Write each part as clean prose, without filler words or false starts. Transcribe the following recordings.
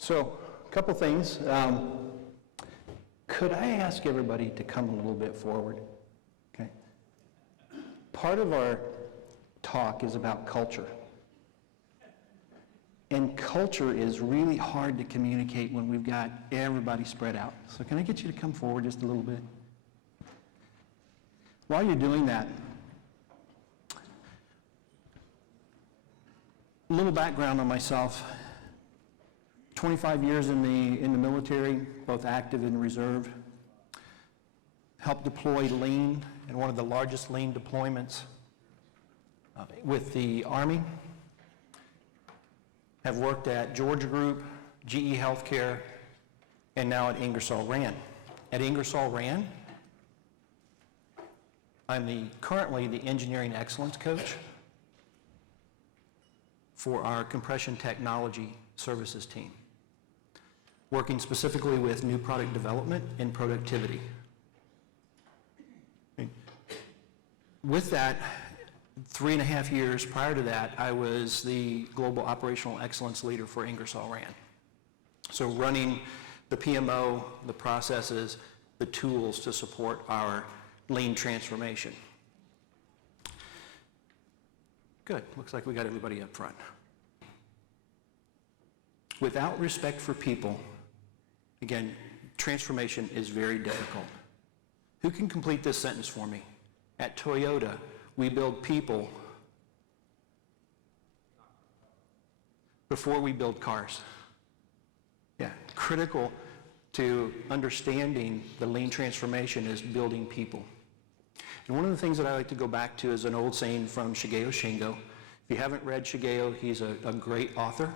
So, a couple things. Could I ask everybody to come a little bit forward? Okay. Part of our talk is about culture. And culture is really hard to communicate when we've got everybody spread out. So can I get you to come forward just a little bit? While you're doing that, a little background on myself. 25 years in the military, both active and reserve. Helped deploy Lean in one of the largest Lean deployments with the Army. Have worked at Georgia Group, GE Healthcare, and now at Ingersoll Rand. At Ingersoll Rand, I'm currently the engineering excellence coach for our compression technology services team, working specifically with new product development and productivity. With that, 3.5 years prior to that, I was the Global Operational Excellence Leader for Ingersoll Rand. So running the PMO, the processes, the tools to support our Lean transformation. Good, looks like we got everybody up front. Without respect for people, again, transformation is very difficult. Who can complete this sentence for me? At Toyota, we build people before we build cars. Yeah, critical to understanding the Lean transformation is building people. And one of the things that I like to go back to is an old saying from Shigeo Shingo. If you haven't read Shigeo, he's a great author.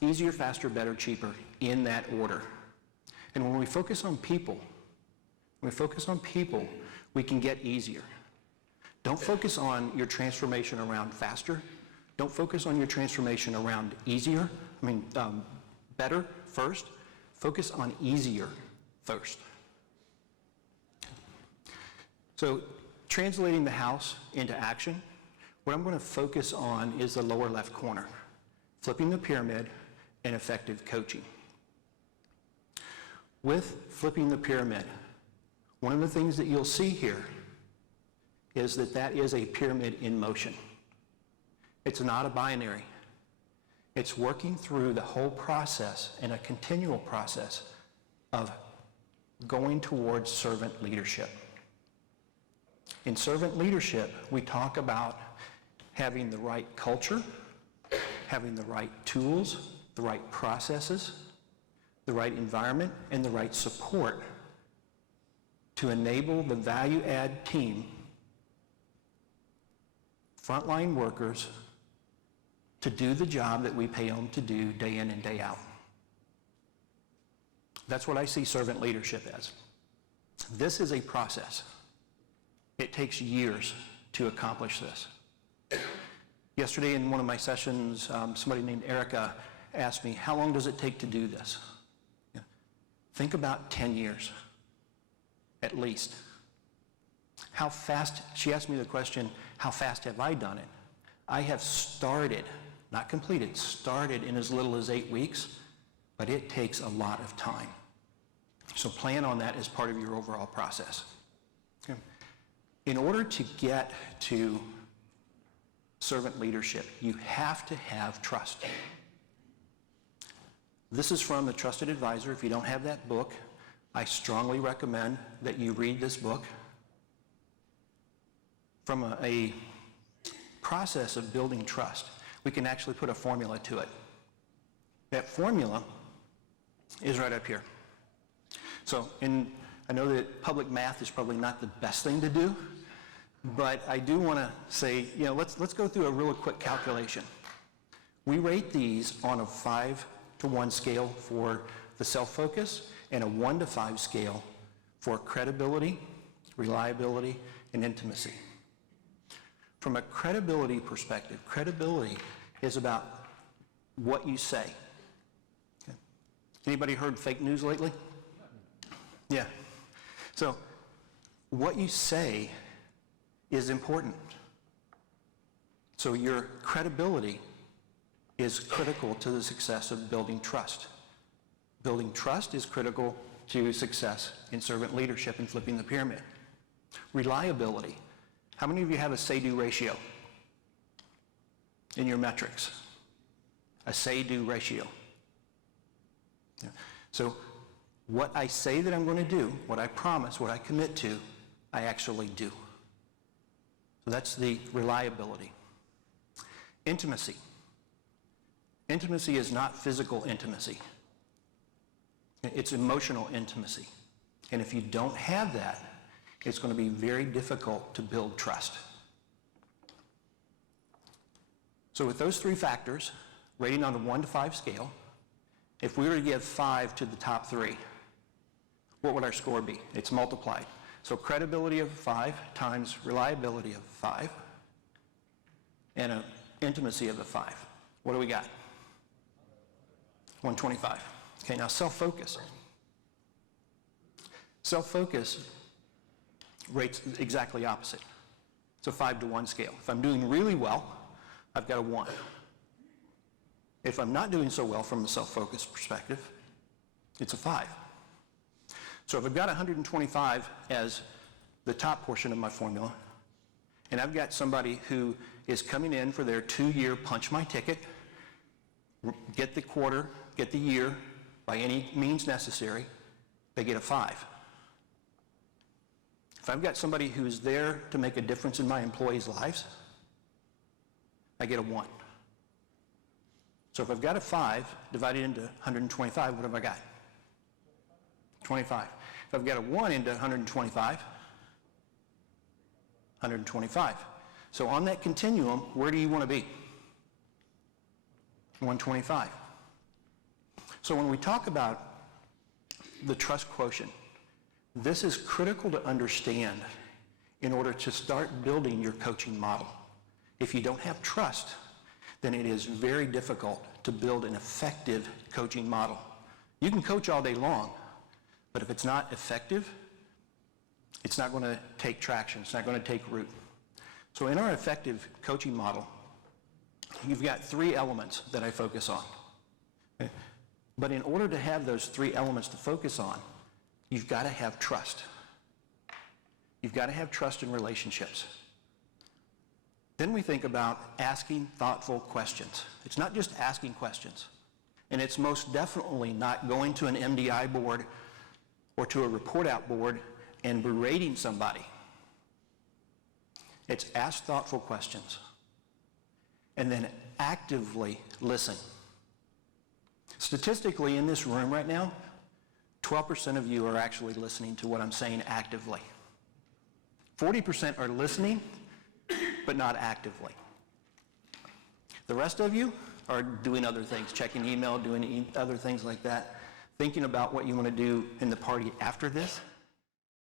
Easier, faster, better, cheaper, in that order. And when we focus on people, we can get easier. Don't focus on your transformation around faster. Don't focus on your transformation around better first. Focus on easier first. So, translating the house into action, what I'm going to focus on is the lower left corner. Flipping the pyramid and effective coaching. With flipping the pyramid, one of the things that you'll see here is that is a pyramid in motion. It's not a binary. It's working through the whole process and a continual process of going towards servant leadership. In servant leadership, we talk about having the right culture, having the right tools, the right processes, the right environment, and the right support to enable the value-add team, frontline workers, to do the job that we pay them to do day in and day out. That's what I see servant leadership as. This is a process. It takes years to accomplish this. Yesterday in one of my sessions, somebody named Erica asked me, how long does it take to do this? Think about 10 years, at least. How fast, she asked me the question, how fast have I done it? I have started, not completed, started in as little as 8 weeks, but it takes a lot of time. So plan on that as part of your overall process. Okay. In order to get to servant leadership, you have to have trust. This is from The Trusted Advisor. If you don't have that book, I strongly recommend that you read this book. From a process of building trust, we can actually put a formula to it. That formula is right up here. So, I know that public math is probably not the best thing to do, but I do want to say, let's go through a real quick calculation. We rate these on a 5-to-1 scale for the self-focus and a 1-to-5 scale for credibility, reliability, and intimacy. From a credibility perspective, credibility is about what you say. Okay. Anybody heard fake news lately? Yeah. So what you say is important. So your credibility is critical to the success of building trust. Building trust is critical to success in servant leadership and flipping the pyramid. Reliability. How many of you have a say-do ratio in your metrics? A say-do ratio. Yeah. So what I say that I'm going to do, what I promise, what I commit to, I actually do. So that's the reliability. Intimacy. Intimacy is not physical intimacy. It's emotional intimacy. And if you don't have that, it's going to be very difficult to build trust. So with those three factors, rating on a 1 to 5 scale, if we were to give 5 to the top 3, what would our score be? It's multiplied. So credibility of 5 times reliability of 5 and an intimacy of a 5. What do we got? 125. Okay, now self-focus. Self-focus rates exactly opposite. It's a 5 to 1 scale. If I'm doing really well, I've got a 1. If I'm not doing so well from a self-focus perspective, it's a 5. So if I've got 125 as the top portion of my formula, and I've got somebody who is coming in for their 2-year punch my ticket, get the quarter, get the year by any means necessary, they get a 5. If I've got somebody who's there to make a difference in my employees' lives, I get a 1. So if I've got a 5 divided into 125, what have I got? 25. If I've got a 1 into 125, 125. So on that continuum, where do you want to be? 125. So when we talk about the trust quotient, this is critical to understand in order to start building your coaching model. If you don't have trust, then it is very difficult to build an effective coaching model. You can coach all day long, but if it's not effective, it's not going to take traction. It's not going to take root. So in our effective coaching model, you've got 3 elements that I focus on. Okay? But in order to have those 3 elements to focus on, you've got to have trust. You've got to have trust in relationships. Then we think about asking thoughtful questions. It's not just asking questions. And it's most definitely not going to an MDI board or to a report out board and berating somebody. It's ask thoughtful questions and then actively listen. Statistically, in this room right now, 12% of you are actually listening to what I'm saying actively. 40% are listening, but not actively. The rest of you are doing other things, checking email, doing other things like that, thinking about what you want to do in the party after this.